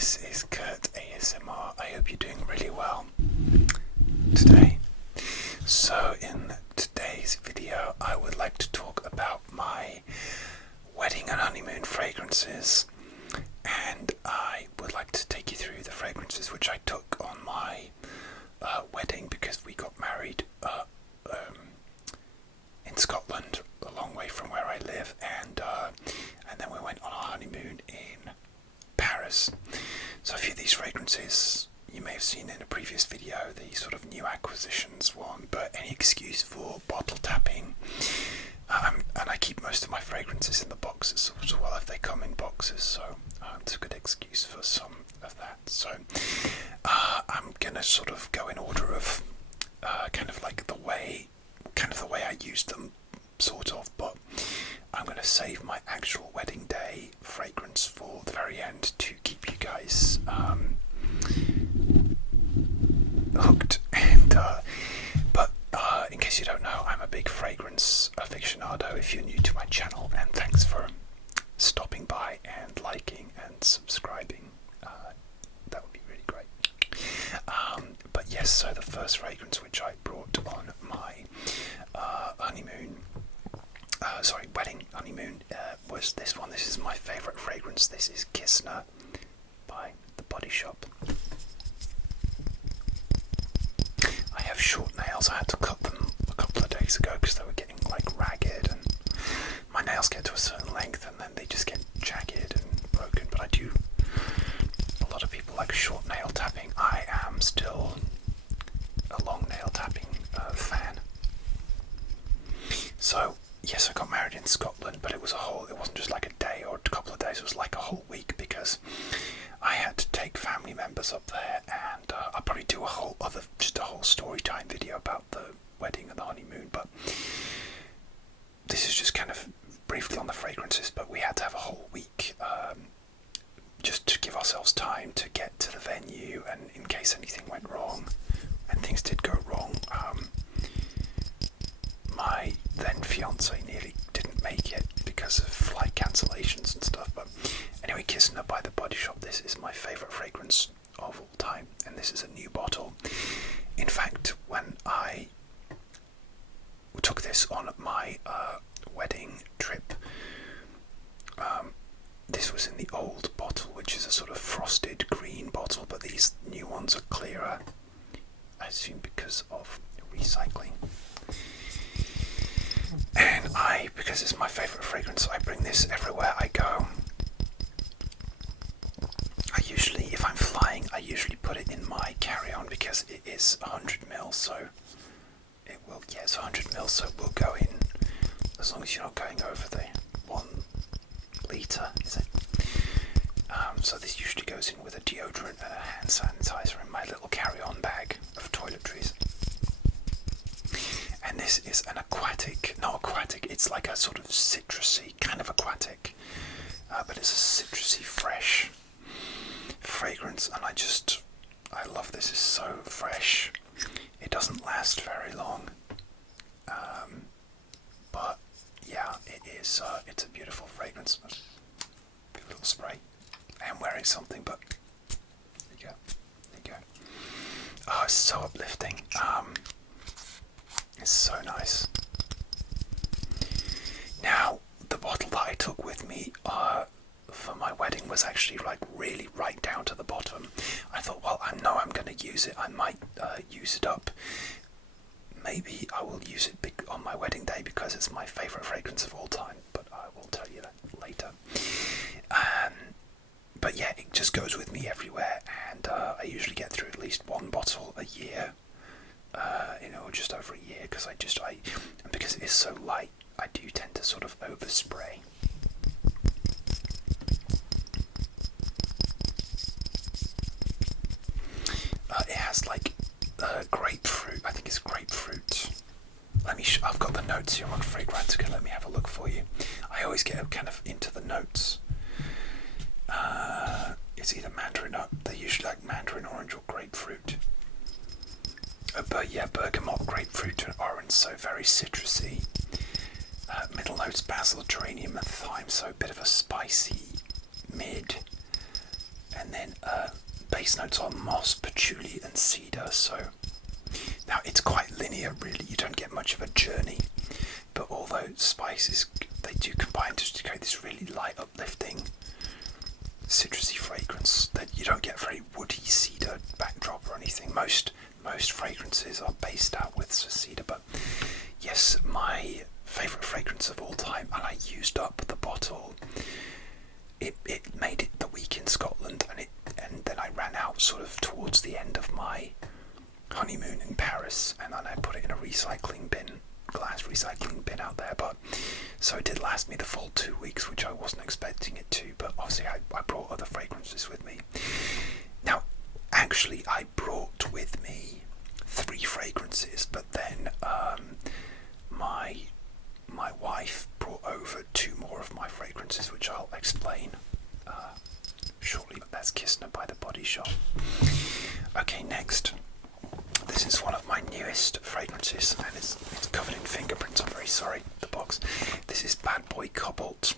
this is Kurt ASMR. I hope you're doing really well today. So in today's video I would like to talk about my wedding and honeymoon fragrances, and I would like to take you through the fragrances which I took on my wedding, because we got married in Scotland, a long way from where I live, and then we went on our honeymoon in Paris. So a few of these fragrances you may have seen in a previous video, the sort of new acquisitions one, but any excuse for bottle tapping. And I keep most of my fragrances in the boxes as well if they come in boxes, so it's a good excuse for some of that. So I'm gonna sort of go in order of kind of the way I used them, sort of, but I'm going to save my actual wedding day fragrance for the very end to keep you guys hooked. And but in case you don't know, I'm a big fragrance aficionado if you're new to my channel, and thanks for stopping by and liking and subscribing. That would be really great. But yes, so the first fragrance which I brought on my wedding honeymoon was this one. This is my favourite fragrance. This is Kissner by The Body Shop. I have short nails. I had to cut them a couple of days ago because they were getting ragged, and my nails get to a certain length and then they just get jagged and broken. But a lot of people like short nail tapping. I am still a long nail tapping fan. So yes, I got married in Scotland, but it wasn't just like a day or a couple of days, it was like a whole week, because I had to take family members up there, and I'll probably do just a whole story time video about the wedding and the honeymoon, but this is just kind of briefly on the fragrances. But we had to have a whole week just to give ourselves time to get to the venue, and in case anything went wrong, and things did go wrong, my then fiance nearly didn't make it because of flight cancellations and stuff. But anyway, Kissner by The Body Shop, this is my favourite fragrance of all time, and this is a new bottle. In fact, when I took this on my wedding trip, this was in the old bottle, which is a sort of frosted green bottle, but these new ones are clearer, I assume because of recycling. And because it's my favourite fragrance, I bring this everywhere I go. If I'm flying, I usually put it in my carry-on, because it is 100ml, so it's 100ml, so it will go in as long as you're not going over the 1 litre, is it? So this usually goes in with a deodorant and a hand sanitizer in my little carry-on bag of toiletries. And this is an not aquatic, it's like a sort of citrusy, kind of aquatic, but it's a citrusy, fresh fragrance, and I love this. It's so fresh. It doesn't last very long, but yeah, it's a beautiful fragrance. Give a little spray. I am wearing something, but there you go. Oh, it's so uplifting. It's so nice. Now, the bottle that I took with me for my wedding was actually really right down to the bottom. I thought, well, I know I'm going to use it. I might use it up. Maybe I will use it on my wedding day because it's my favourite fragrance of all time, but I will tell you that later. But yeah, it just goes with me everywhere, and I usually get through at least one bottle a year. Just over a year, because because it is so light, I do tend to sort of overspray. It has grapefruit. I think it's grapefruit. I've got the notes here on Fragrantica. Let me have a look for you. I always get kind of into the notes. It's either mandarin. They're usually like mandarin orange or grapefruit. But yeah, bergamot, grapefruit and orange, so very citrusy. Middle notes, basil, geranium and thyme, so a bit of a spicy mid. And then base notes are moss, patchouli and cedar. So now it's quite linear really, you don't get much of a journey, but all those spices, they do combine to create this really light, uplifting, citrusy fragrance that you don't get very woody cedar backdrop or anything. Most fragrances are based out with cedar, but yes, my favourite fragrance of all time, and I used up the bottle. It made it the week in Scotland, and then I ran out sort of towards the end of my honeymoon in Paris, and then I put it in a recycling bin, glass recycling bin out there. But so it did last me the full 2 weeks, which I wasn't expecting it to, but obviously I brought other fragrances with me. Now actually I brought with me 3 fragrances, but then my wife brought over 2 more of my fragrances, which I'll explain shortly. But that's Kissner by The Body Shop. Okay, next. This is one of my newest fragrances, and it's covered in fingerprints. I'm very sorry, the box. This is Bad Boy Cobalt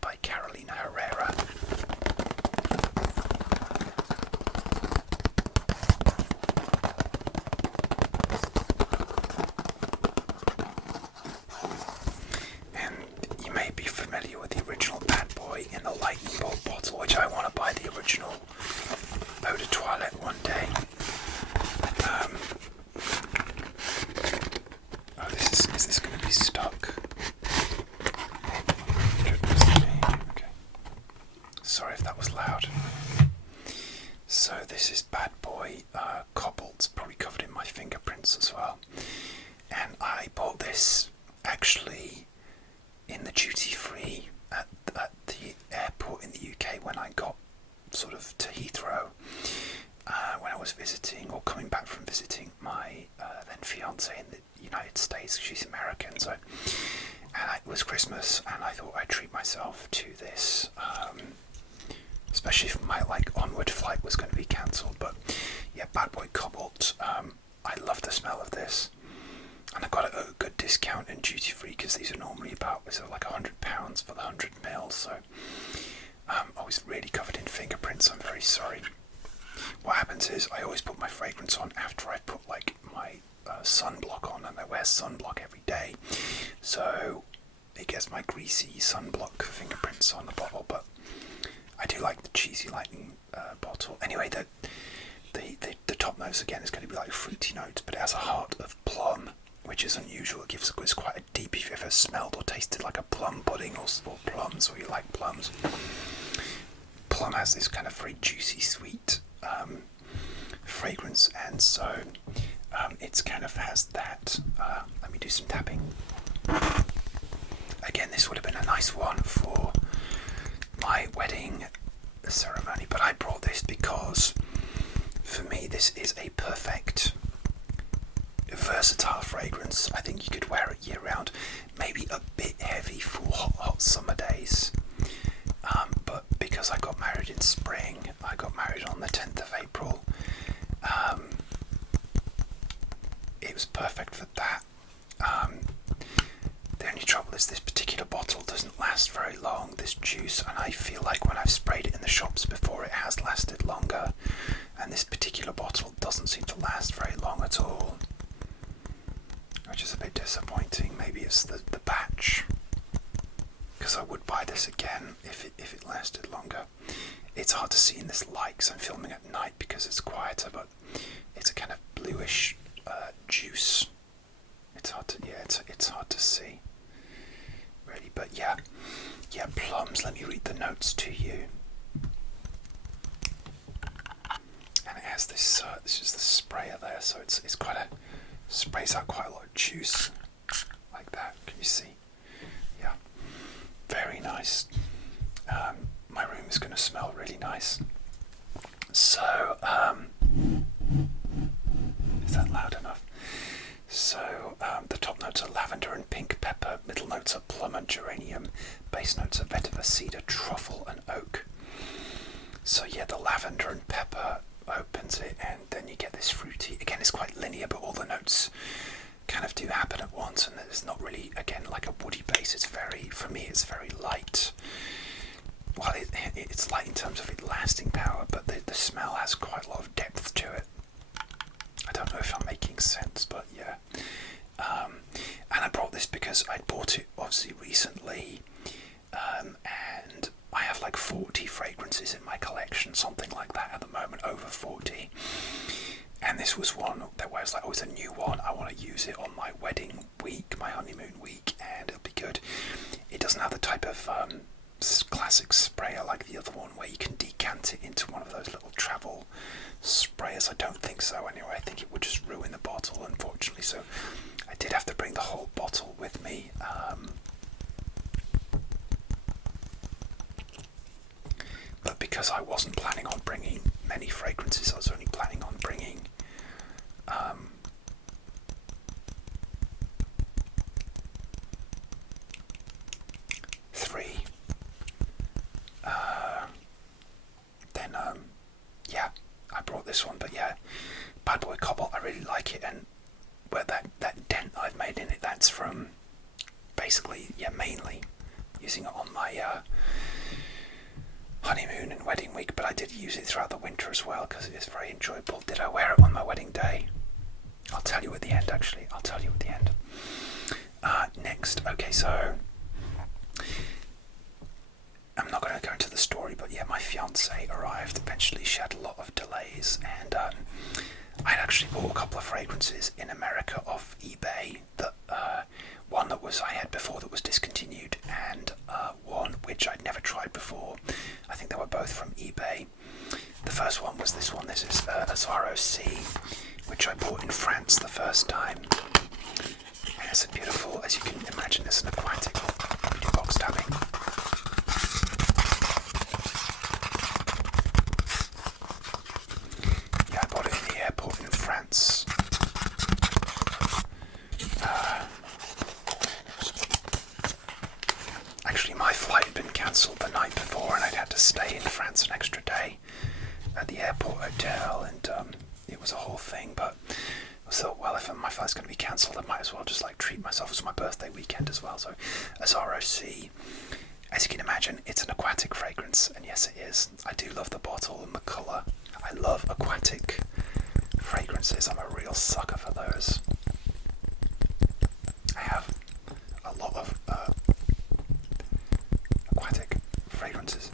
by Carolina Herrera. And you may be familiar with the original Bad Boy in the lightning bolt bottle, which I want to buy the original Eau de Toilette one day. Is this going to be stuck? Okay. Sorry if that was loud. So this is Bad Boy Cobalt, probably covered in my fingerprints as well. And I bought this actually in the duty free at the airport in the UK when I got sort of to Heathrow. When I was visiting or coming back from visiting my then fiance in the United States. She's American, so, and it was Christmas, and I thought I'd treat myself to this, especially if my onward flight was going to be cancelled. But yeah, Bad Boy Cobalt. I love the smell of this, and I got it at a good discount in duty free because these are normally about like £100 for the 100 ml. So I was really covered in fingerprints. I'm very sorry. What happens is I always put my fragrance on after I put like my sunblock on, and I wear sunblock every day, so it gets my greasy sunblock fingerprints on the bottle. But I do like the cheesy lightning bottle. Anyway, the top notes again is going to be like fruity notes, but it has a heart of plum, which is unusual. It's quite a deep. If you've ever smelled or tasted like a plum pudding or plums, or you like plums, plum has this kind of very juicy, sweet fragrance, and so it's kind of has that. Let me do some tapping. Again, this would have been a nice one for my wedding ceremony, but I brought this because for me this is a perfect versatile fragrance. I think you could wear it year round, maybe a bit heavy for hot summer days, but because I got married in spring, I got married on the 10th of April, it was perfect for that. The only trouble is this particular bottle doesn't last very long, this juice, and I feel like when I've sprayed it in the shops before it has lasted longer, and this particular bottle doesn't seem to last very long at all, which is a bit disappointing. Maybe it's the batch, because I would buy this again if it lasted longer. It's hard to see in this light because I'm filming at night because it's quieter, but it's a kind of bluish juice. It's hard to see really, but yeah, plums. Let me read the notes to you. And it has this. This is the sprayer there, so it's quite a sprays out quite a lot of juice like that. Can you see? Yeah, very nice. My room is going to smell really nice. So, is that loud enough? So, the top notes are lavender and pink pepper, middle notes are plum and geranium, base notes are vetiver, cedar, truffle and oak. So yeah, the lavender and pepper opens it, and then you get this fruity. Again, it's quite linear, but all the notes kind of do happen at once, and it's not really, again, like a woody base. It's very, for me, it's very light. Well, it's light in terms of its lasting power, but the smell has quite a lot of depth to it. I don't know if I'm making sense, but yeah. And I brought this because I bought it obviously recently, and I have like 40 fragrances in my collection, something like that at the moment, over 40. And this was one that was like, oh, it's a new one, I want to use it on my wedding week, my honeymoon week, and it'll be good. It doesn't have the type of classic sprayer like the other one where you can decant it into one of those little travel sprayers. I don't think so anyway. I think it would just ruin the bottle, unfortunately, so I did have to bring the whole bottle with me. But because I wasn't planning on bringing many fragrances, I was only planning on bringing 3. Then yeah, I brought this one, but yeah, Bad Boy Cobalt, I really like it, and where that dent I've made in it, that's from basically, yeah, mainly using it on my honeymoon and wedding week, but I did use it throughout the winter as well because it is very enjoyable. Did I wear it on my wedding day? I'll tell you at the end, actually. I'll tell you at the end. Next, okay, so I'm not going to go into the story, but yeah, my fiance arrived eventually. She had a lot of delays, and I'd actually bought a couple of fragrances in America off eBay. That one that I had before that was discontinued, and one which I'd never tried before. I think they were both from eBay. The first one was this one. This is Aaro C, which I bought in France the first time. And it's a beautiful, as you can imagine, it's an aquatic beauty box tapping. Yeah, I bought it in the airport in France. Actually, my flight had been cancelled the night before, and I'd had to stay in France an extra day at the airport hotel, and it was a whole thing. But I thought, well, if my flight's going to be cancelled, I might as well just like treat myself. It's my birthday weekend as well. So, Aaro C, as you can imagine, it's an aquatic fragrance, and yes, it is. I do love the bottle and the colour. I love aquatic fragrances. I'm a real sucker for those. I have a lot of aquatic fragrances,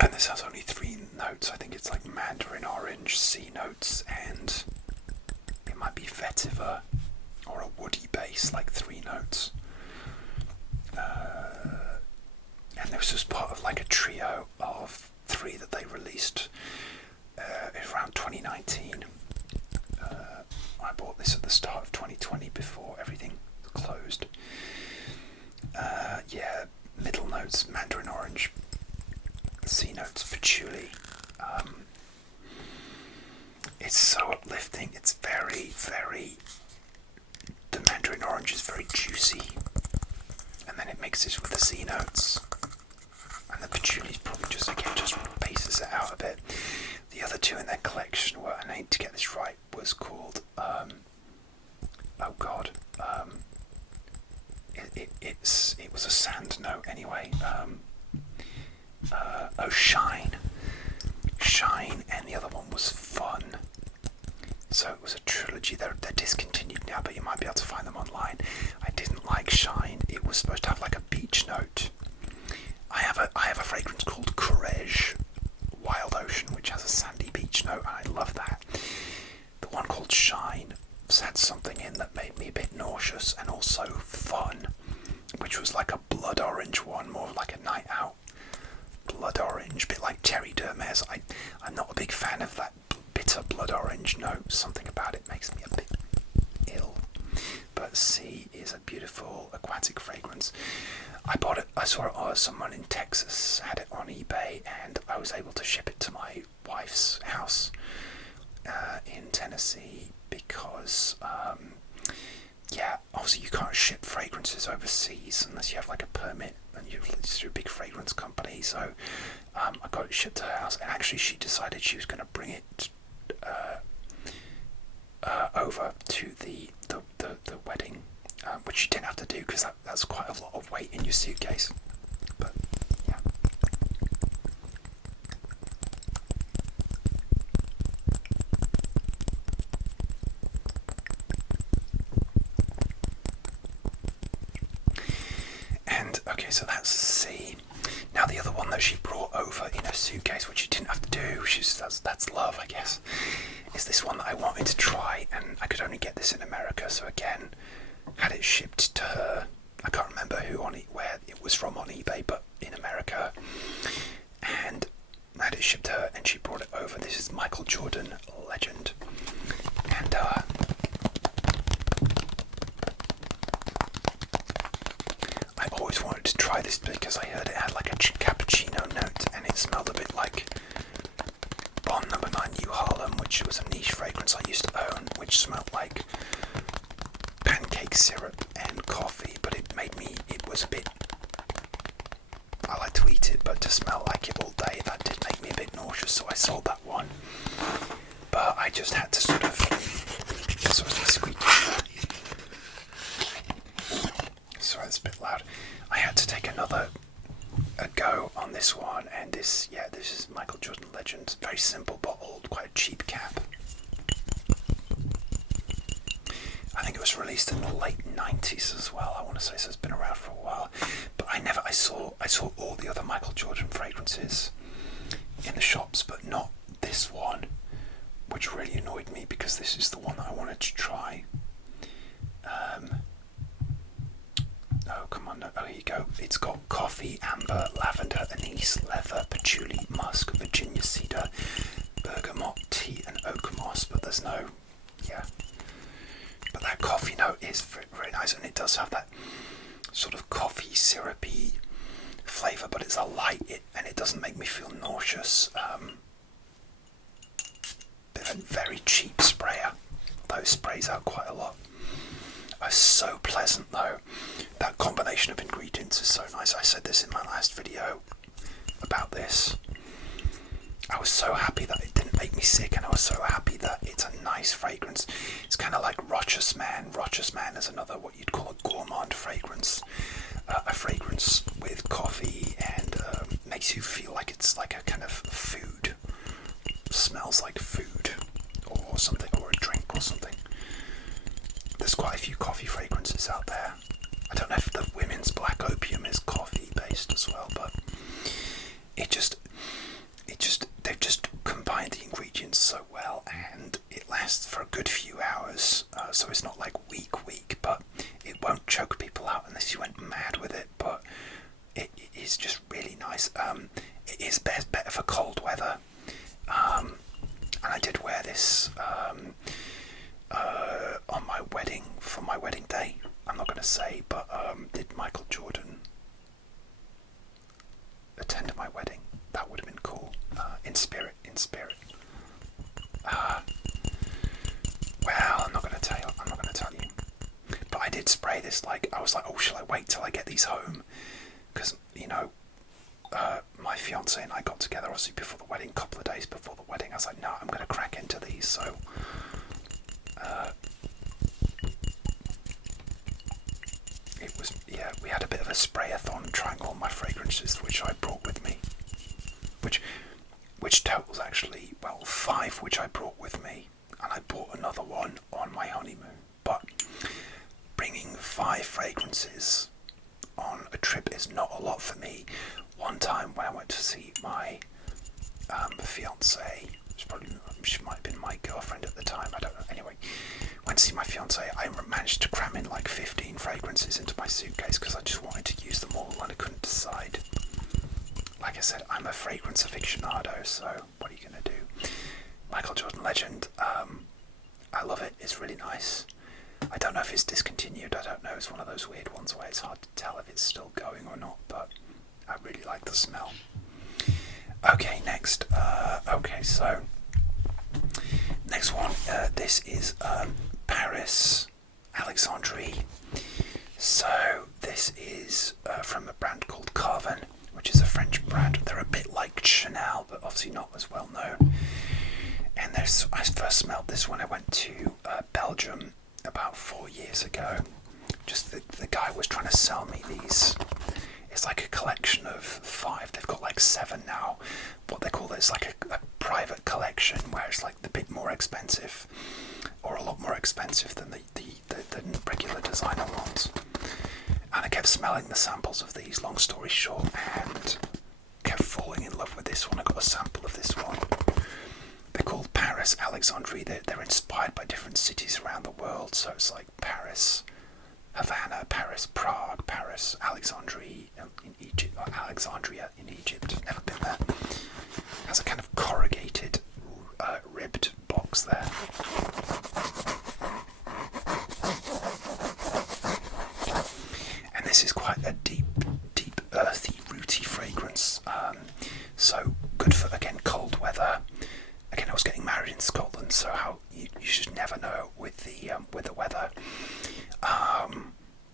and this has only 3 notes. I think it's like mandarin orange, sea notes, and it might be vetiver or a woody base, like 3 notes. And this was part of like a trio of 3 that they released around 2019. I bought this at the start of 2020 before everything closed. Yeah, middle notes, mandarin orange, sea notes, patchouli. It's so uplifting. It's very, very, the mandarin orange is very juicy, and then it mixes with the sea notes, and the patchouli probably just bases it out a bit. The other 2 in their collection were, I need to get this right, was called oh god, it was a sand note anyway. Shine, and the other one was Fun. So it was a trilogy. They're discontinued now, but you might be able to find them online. I didn't like Shine. It was supposed to have like a beach note. I have a fragrance called Courage Wild Ocean, which has a sandy beach note, and I love that. The one called Shine had something in that made me a bit nauseous, and also Fun, which was like a blood orange one, more like a night out blood orange, a bit like Terry Dermes. I'm not a big fan of that bitter blood orange note. Something about it makes me a bit ill. But C is a beautiful aquatic fragrance. I bought it, I saw it, someone in Texas had it on eBay, and I was able to ship it to my wife's house in Tennessee because yeah, obviously you can't ship fragrances overseas unless you have like a permit, and you're through a big fragrance company. So I got it shipped to her house, and actually she decided she was going to bring it over to the wedding, which she didn't have to do because that's quite a lot of weight in your suitcase. But yeah, Okay, so that's C. Now the other one that she brought over in a suitcase, which she didn't have to do, that's love, I guess, is this one that I wanted to try, and I could only get this in America, so again, had it shipped to her. I can't remember where it was from on eBay, but in America, and I had it shipped to her, and she brought it over. This is Michael Jordan Legend, and I always wanted to try this because I heard it had like a cappuccino note, and it smelled a bit like Bond Number 9 New Harlem, which was a niche fragrance I used to own, which smelled like pancake syrup and coffee, but it was a bit, I like to eat it, but to smell like it all day, that did make me a bit nauseous, so I sold that one. But I just had to sort of squeak. Sorry, it's a bit loud. I had to take a go on this one, and this is Michael Jordan Legend. Very simple bottle, quite a cheap cap. I think it was released in the late 90s as well, I want to say, so it's been around for a while. But I saw all the other Michael Jordan fragrances in the shops, but not this one, which really annoyed me because this is the one that I wanted to try. Oh, come on, oh, here you go. It's got coffee, amber, lavender, anise, leather, patchouli, musk, Virginia cedar, bergamot, tea, and oak moss, but there's no, But that coffee note is very, very nice, and it does have that sort of coffee syrupy flavour, but it's a light, and it doesn't make me feel nauseous. Bit of a very cheap sprayer, although it sprays out quite a lot. It's so pleasant though. That combination of ingredients is so nice. I said this in my last video about this. I was so happy that it didn't make me sick, and I was so happy that it's a nice fragrance. It's kind of like Rochas Man. Rochas Man is another what you'd call a gourmand fragrance. A fragrance with coffee and makes you feel like it's like a kind of food. Smells like food or something, or a drink or something. There's quite a few coffee fragrances out there. I don't know if the women's black opium is coffee based as well, but they've just combined the ingredients so well, and it lasts for a good few hours, so it's not like weak, but it won't choke people out unless you went mad with it, but it is just really nice. It is better for cold weather, and I did wear this on my wedding, for my wedding day. I'm not going to say, but did Michael Jordan attend my wedding? That would have been cool. In spirit. Well, I'm not going to tell you. But I did spray this, I was like, oh, shall I wait till I get these home? Because, my fiance and I got together, obviously, before the wedding, a couple of days before the wedding. I was like, no, I'm going to crack into these, so... we had a bit of a sprayathon trying all my fragrances, which I brought with me. Which totals actually, 5 which I brought with me, and I bought another one on my honeymoon. But bringing 5 fragrances on a trip is not a lot for me. One time when I went to see my fiance, she might have been my girlfriend at the time, I don't know. Anyway, went to see my fiance. I managed to cram in 15 fragrances into my suitcase because I just wanted to use them all and I couldn't decide. Like I said, I'm a fragrance aficionado, so what are you going to do? Michael Jordan Legend, I love it. It's really nice. I don't know if it's discontinued. I don't know. It's one of those weird ones where it's hard to tell if it's still going or not, but I really like the smell. Okay, next. So next one. This is Paris Alexandria. So this is from a brand called Carven, which is a French brand. They're a bit like Chanel, but obviously not as well known. And I first smelled this when I went to Belgium about 4 years ago. Just the guy was trying to sell me these. It's like a collection of 5. They've got 7 now. What they call it is like a private collection, where it's the bit more expensive, or a lot more expensive than the regular designer ones. And I kept smelling the samples of these. Long story short, and kept falling in love with this one. I got a sample of this one. They're called Paris, Alexandria. They're inspired by different cities around the world. So it's like Paris, Havana, Paris, Prague, Paris, Alexandria in Egypt, or Alexandria in Egypt. I've never been there. It has a kind of corrugated, ribbed box there. And this is quite a deep, earthy, rooty fragrance. So good for, again, cold weather. Again, I was getting married in Scotland, so how you should never know with the weather.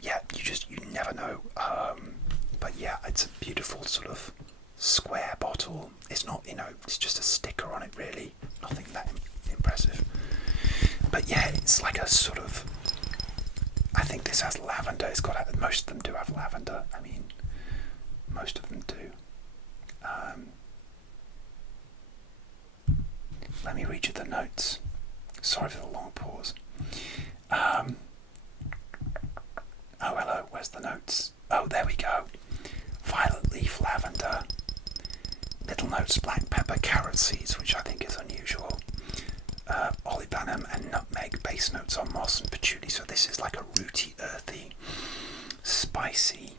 Yeah, you never know. But yeah, it's a beautiful sort of square bottle. It's not, it's just a sticker on it, really. Nothing that impressive. But yeah, it's like a sort of, I think this has lavender. Most of them do have lavender. I mean, most of them do. Let me read you the notes. Sorry for the long pause. Oh, hello, where's the notes? Oh, there we go. Violet leaf, lavender. Little notes, black pepper, carrot seeds, which I think is unusual. Olibanum and nutmeg. Base notes on moss and patchouli. So this is like a rooty, earthy, spicy.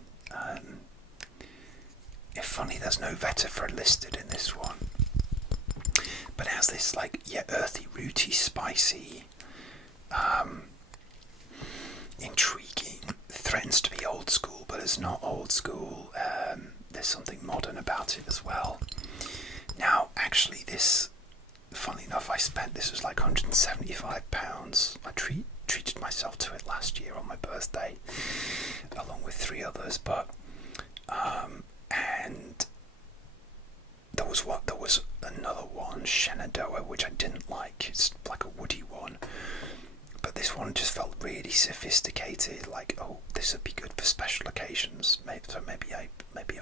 If funny, there's no vetiver listed in this one. But it has this earthy, rooty, spicy, intriguing. Threatens to be old school, but it's not old school. There's something modern about it as well. Now, actually, this, funny enough, this was like £175. I treated myself to it last year on my birthday, along with 3 others. But and there was another one, Shenandoah, which I didn't like. It's like a woody one. But this one just felt really sophisticated. Like, oh, this would be good for special occasions. Maybe I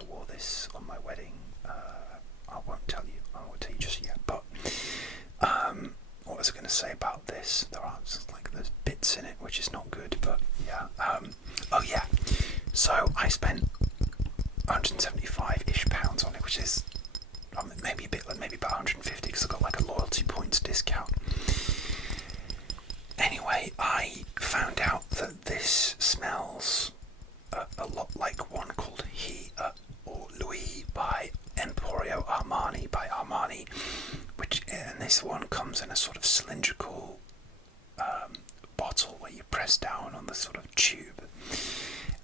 wore this on my wedding. I won't tell you just yet. But what was I going to say about this? There's bits in it which is not good. But yeah. Oh yeah. So I spent £175-ish on it, which is maybe about 150 because I got like a loyalty points discount. Anyway, I found out that this smells a lot like one called He or Louis by Emporio Armani by Armani, and this one comes in a sort of cylindrical bottle where you press down on the sort of tube.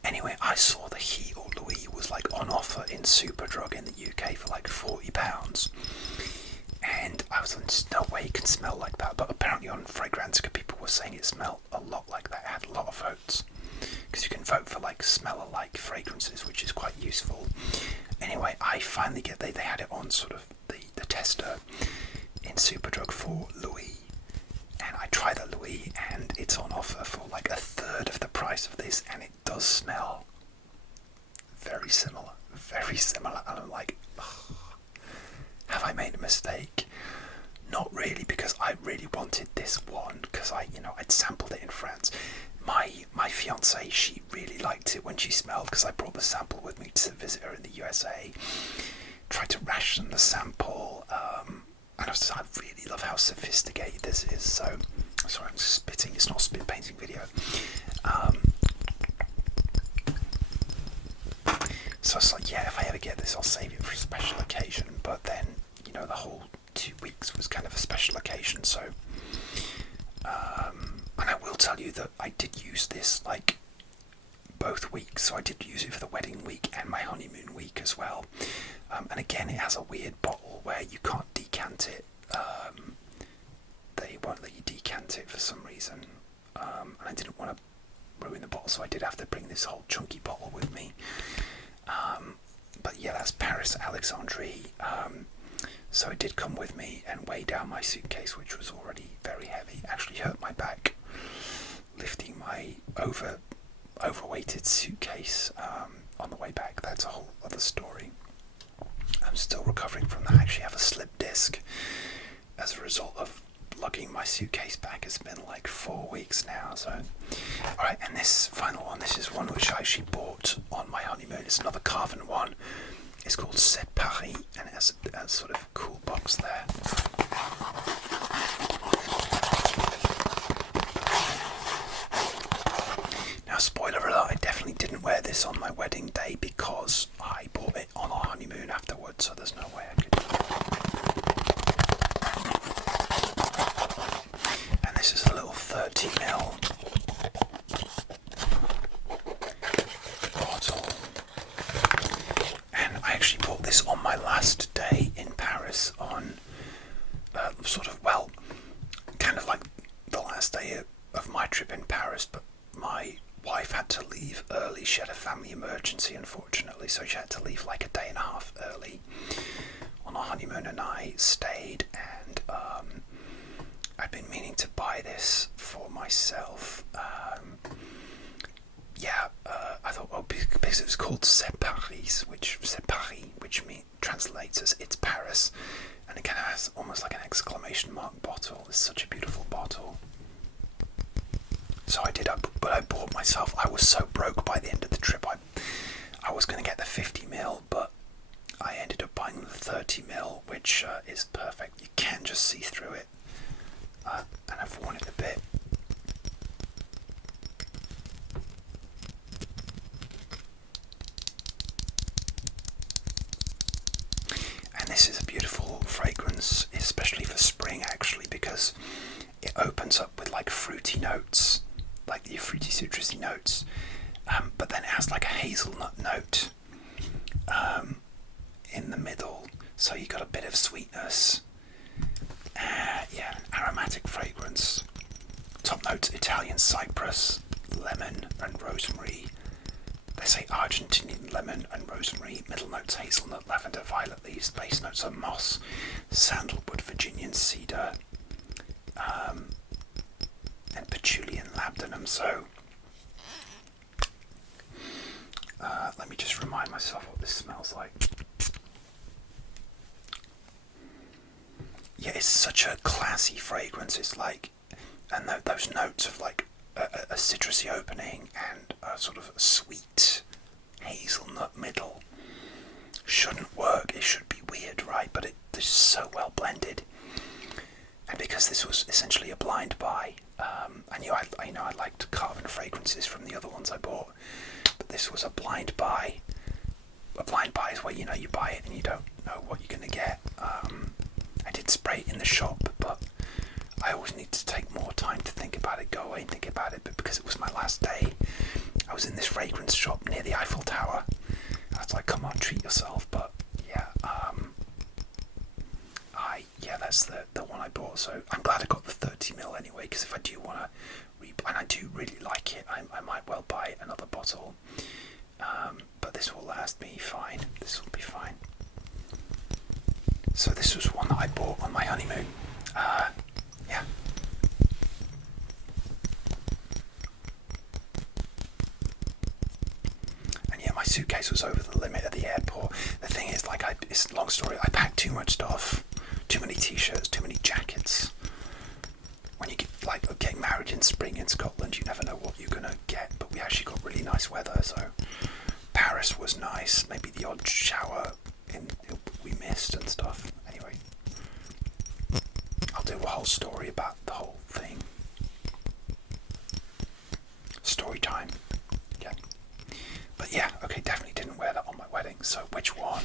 Anyway, I saw the He or Louis was like on offer in Superdrug in the UK for like £40. And I was like, there's no way it can smell like that. But apparently on Fragrantica, people were saying it smelled a lot like that. It had a lot of votes. Because you can vote for like smell-alike fragrances, which is quite useful. Anyway, I finally they had it on sort of the tester in Superdrug for Louis. And I tried the Louis, and it's on offer for like a third of the price of this. And it does smell very similar. Very similar. And I'm like, have I made a mistake? Not really, because I really wanted this one because I'd sampled it in France. My fiance, she really liked it when she smelled because I brought the sample with me to visit her in the USA. Tried to ration the sample, and I really love how sophisticated this is. So, sorry, I'm spitting. It's not a spit painting video. So it's like, yeah, if I ever get this, I'll save it for a special occasion. But then, the whole 2 weeks was kind of a special occasion. So, and I will tell you that I did use this like both weeks. So I did use it for the wedding week and my honeymoon week as well. And again, it has a weird bottle where you can't decant it. They won't let you decant it for some reason. And I didn't want to ruin the bottle, so I did have to bring this whole chunky bottle with me. But yeah, that's Paris, Alexandria. So it did come with me and weigh down my suitcase, which was already very heavy. Actually hurt my back lifting my overweighted suitcase on the way back. That's a whole other story. I'm still recovering from that. I actually have a slip disc as a result of packing my suitcase back. It's been like 4 weeks now. So, alright, and this final one, this is one which I actually bought on my honeymoon. It's another Carven one. It's called Separ, and it has a sort of cool box there. Now, spoiler alert, I definitely didn't wear this on my wedding day because I bought it on our honeymoon afterwards, so there's no way I could. And this is a little 30ml bottle. And I actually bought this on my last day in Paris on kind of like the last day of my trip in Paris, but my wife had to leave early. She had a family emergency, unfortunately, so she had to leave like a day and a half early on our honeymoon, and I stayed, and I'd been meaning to buy this for myself. I thought, well, because it was called Separ, which translates as "it's Paris," and it kind of has almost like an exclamation mark bottle. It's such a beautiful bottle. So I did, but I bought myself. I was so broke by the end of the trip. I was going to get the 50ml, but I ended up buying the 30ml, which is perfect. You can just see through it, and I've worn it a bit. And this is a beautiful fragrance, especially for spring, actually, because it opens up with like fruity notes, like the fruity citrusy notes, but then it has like a hazelnut note in the middle, so you got a bit of sweetness. An aromatic fragrance. Top notes: Italian cypress, lemon and rosemary. They say Argentinian lemon and rosemary. Middle notes: hazelnut, lavender, violet leaves. Base notes are moss, sandalwood, Virginian cedar, and patchouli and labdanum. So let me just remind myself what this smells like. Yeah, it's such a classy fragrance. It's like, and those notes of like a citrusy opening and a sort of a sweet hazelnut middle shouldn't work. It should be weird, right? But it's so well blended. And because this was essentially a blind buy, I knew I liked Carven fragrances from the other ones I bought, but this was a blind buy. A blind buy is where you buy it and you don't know what you're going to get. I did spray it in the shop, but I always need to take more time to think about it, go away and think about it. But because it was my last day, I was in this fragrance shop near the Eiffel Tower. I was like, come on, treat yourself. But that's the one I bought. So I'm glad I got the 30ml anyway, because if I do want to, and I do really like it, I might well buy another bottle. But this will last me fine. This will be fine. So this was one that I bought on my honeymoon. And my suitcase was over the limit at the airport. The thing is, it's a long story. I packed too much stuff, too many t-shirts, too many jackets. When you get getting married in spring in Scotland, you never know what you're gonna get. But we actually got really nice weather, so Paris was nice. Maybe the odd shower we missed and stuff. Anyway, I'll do a whole story about the whole thing. Story time. Yeah. But okay, definitely didn't wear that on my wedding. So which one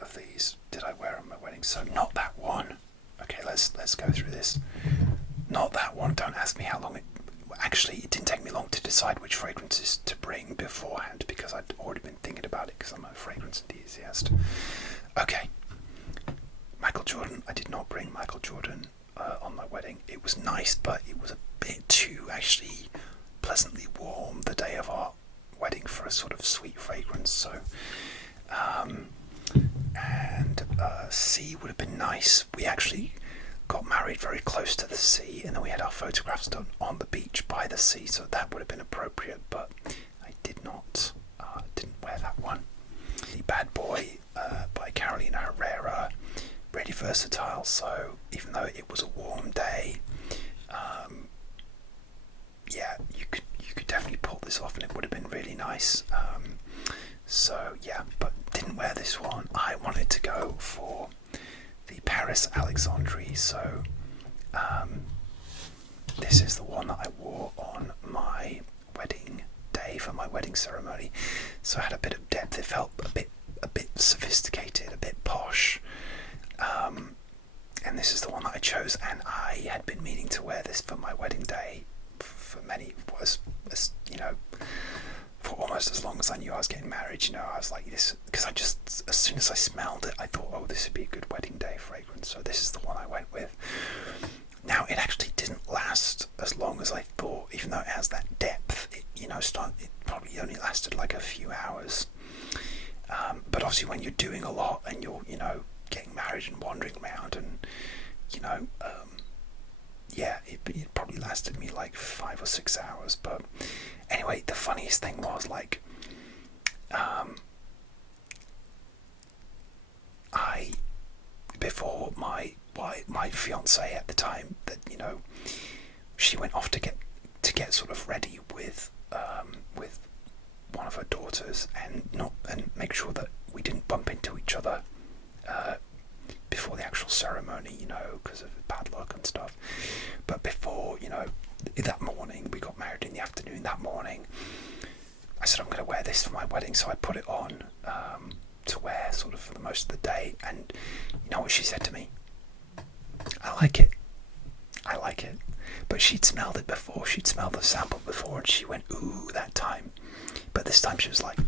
of these did I wear on my wedding? So not that one. Okay, let's go through this. Not that one. Don't ask me how long it. Actually, it didn't take me long to decide which fragrances to bring beforehand, because I'd already been thinking about it, because I'm a fragrance enthusiast. Okay. Michael Jordan. I did not bring Michael Jordan on my wedding. It was nice, but it was a bit too actually pleasantly warm the day of our wedding for a sort of sweet fragrance. So, C would have been nice. We actually got married very close to the sea, and then we had our photographs done on the beach by the sea, so that would have been appropriate, but I didn't wear that one. The Bad Boy by Carolina Herrera, Ready for versatile. So even though it was a warm day, yeah, you could definitely pull this off, and it would have been really nice. So yeah, but didn't wear this one. I wanted to go for the Paris Alexandria, so this is the one that I wore on my wedding day for my wedding ceremony. So it had a bit of depth. It felt a bit sophisticated, a bit posh. And this is the one that I chose, and I had been meaning to wear this for my wedding day for for almost as long as I knew I was getting married. I was like this, because as soon as I smelled it, I thought, oh, this would be a good wedding day fragrance. So this is the one I went with. Now, it actually didn't last as long as I thought, even though it has that depth. It probably only lasted like a few hours. But obviously, when you're doing a lot and you're, getting married and wandering around, and yeah, it probably lasted me like 5 or 6 hours. But anyway, the funniest thing was, like, before my fiance at the time, that she went off to get sort of ready with one of her daughters, and make sure that we didn't bump into each other before the actual ceremony, because of bad luck and stuff. But before, that morning, we got married in the afternoon. That morning, I said, I'm going to wear this for my wedding, so I put it on to wear sort of for the most of the day. And you know what she said to me? I like it. But she'd smelled it before. She'd smelled the sample before, and she went, ooh, that time. But this time she was like,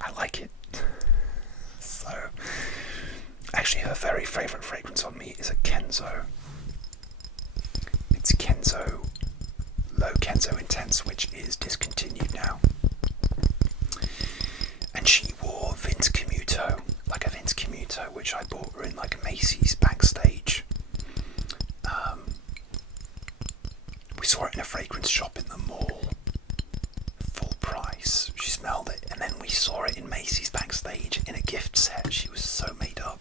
I like it. So, actually, her very favourite fragrance on me is a Kenzo. It's Kenzo, Low Kenzo Intense, which is discontinued now. And she wore Vince Camuto, like a Vince Camuto, which I bought her in like Macy's backstage. We saw it in a fragrance shop in the mall, full price. She smelled it, and then we saw it in Macy's backstage in a gift set. She was so made up,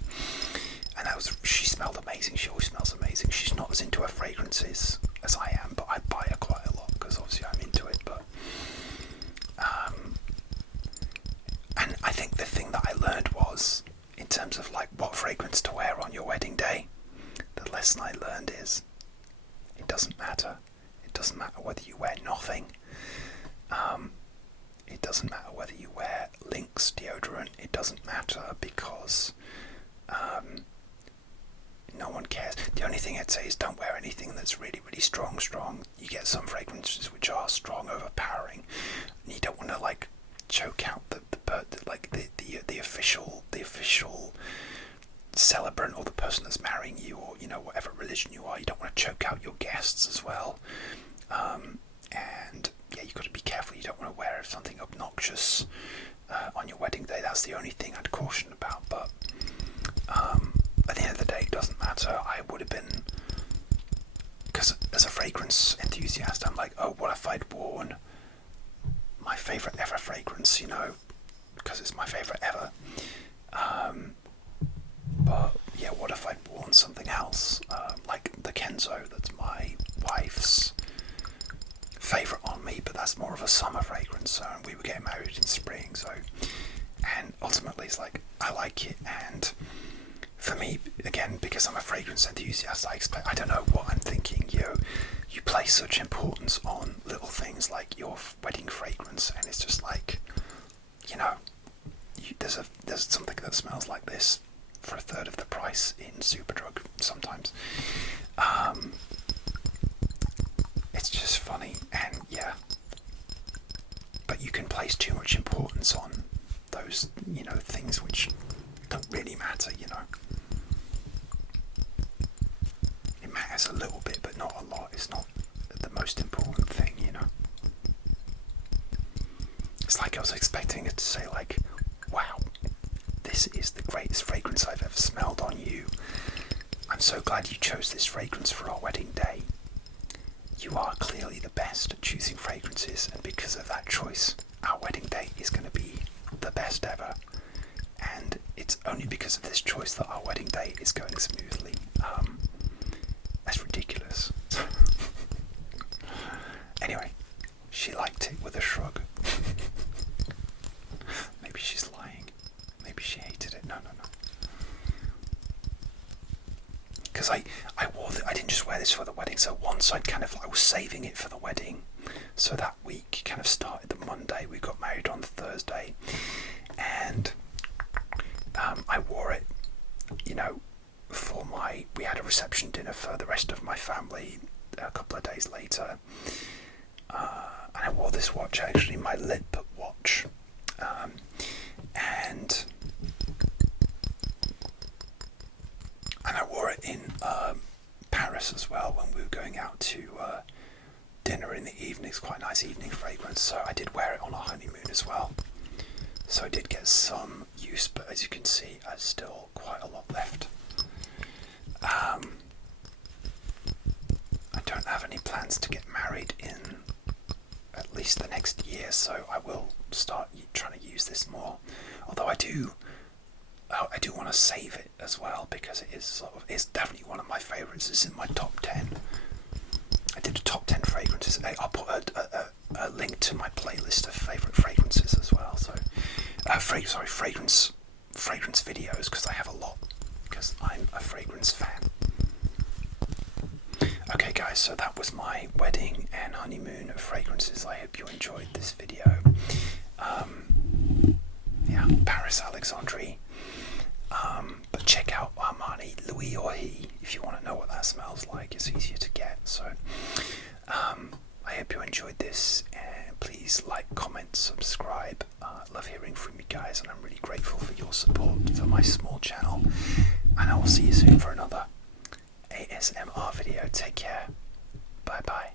and she smelled amazing. She always smells amazing. She's not as into her fragrances as I am, but I buy her quite a lot because obviously I'm into it. But and I think the thing that I learned was, in terms of like what fragrance to wear on your wedding day, the lesson I learned is, it doesn't matter. It doesn't matter whether you wear nothing. It doesn't matter whether you wear Lynx deodorant. It doesn't matter, because no one cares. The only thing I'd say is, don't wear anything that's really, really strong. You get some fragrances which are strong, overpowering, and you don't want to like choke out the official celebrant, or the person that's marrying you, or whatever religion you are. You don't want to choke out your guests as well. And yeah, you've got to be careful. You don't want to wear something obnoxious on your wedding day. That's the only thing I'd caution about. But at the end of the day, it doesn't matter. I would have been, because as a fragrance enthusiast, I'm like, oh, what if I'd worn my favourite ever fragrance, because it's my favourite ever. But yeah, what if I'd worn something else, like the Kenzo, that's my wife's favourite on me, but that's more of a summer fragrance, and we were getting married in spring, and ultimately it's like, I like it. And for me, again, because I'm a fragrance enthusiast, I don't know what I'm thinking. You place such importance on little things like your wedding fragrance, and it's just like, there's something that smells like this for a third of the price in Superdrug sometimes. It's just funny, and yeah. But you can place too much importance on those, things which don't really matter, It matters a little bit, but not a lot. It's not the most important thing, It's like I was expecting it to say, like, wow, this is the greatest fragrance I've ever smelled on you. I'm so glad you chose this fragrance for our wedding day. You are clearly the best at choosing fragrances, and because of that choice, our wedding day is going to be the best ever. And it's only because of this choice that our wedding day is going smoothly. That's ridiculous. Anyway, she liked it with a shrug. Maybe she's lying. Maybe she hated it. No. Because I didn't just wear this for the wedding. So once I was saving it for the wedding. So that week kind of started the Monday. We got married on the Thursday, and I wore it, we had a reception dinner for the rest of my family a couple of days later, and I wore this watch, actually my lip watch, and I wore it in Paris as well when we were going out to dinner in the evening. It's quite a nice evening fragrance, so I did wear it on our honeymoon as well. So I did get some use, but as you can see, there's still quite a lot left. I don't have any plans to get married in at least the next year, so I will start trying to use this more. Although I do want to save it as well, because it's definitely one of my favourites. It's in my top 10. I did a top 10 fragrances. I'll put a link to my playlist of favourite fragrances as well. So, fragrance videos, because I have a lot, because I'm a fragrance fan. Okay guys, so that was my wedding and honeymoon fragrances. I hope you enjoyed this video. Paris, Alexandria. But check out Armani Louis or He if you want to know what that smells like. It's easier to get. So I hope you enjoyed this, and please like, comment, subscribe. I love hearing from you guys, and I'm really grateful for your support for my small channel, and I will see you soon for another ASMR video. Take care. Bye bye.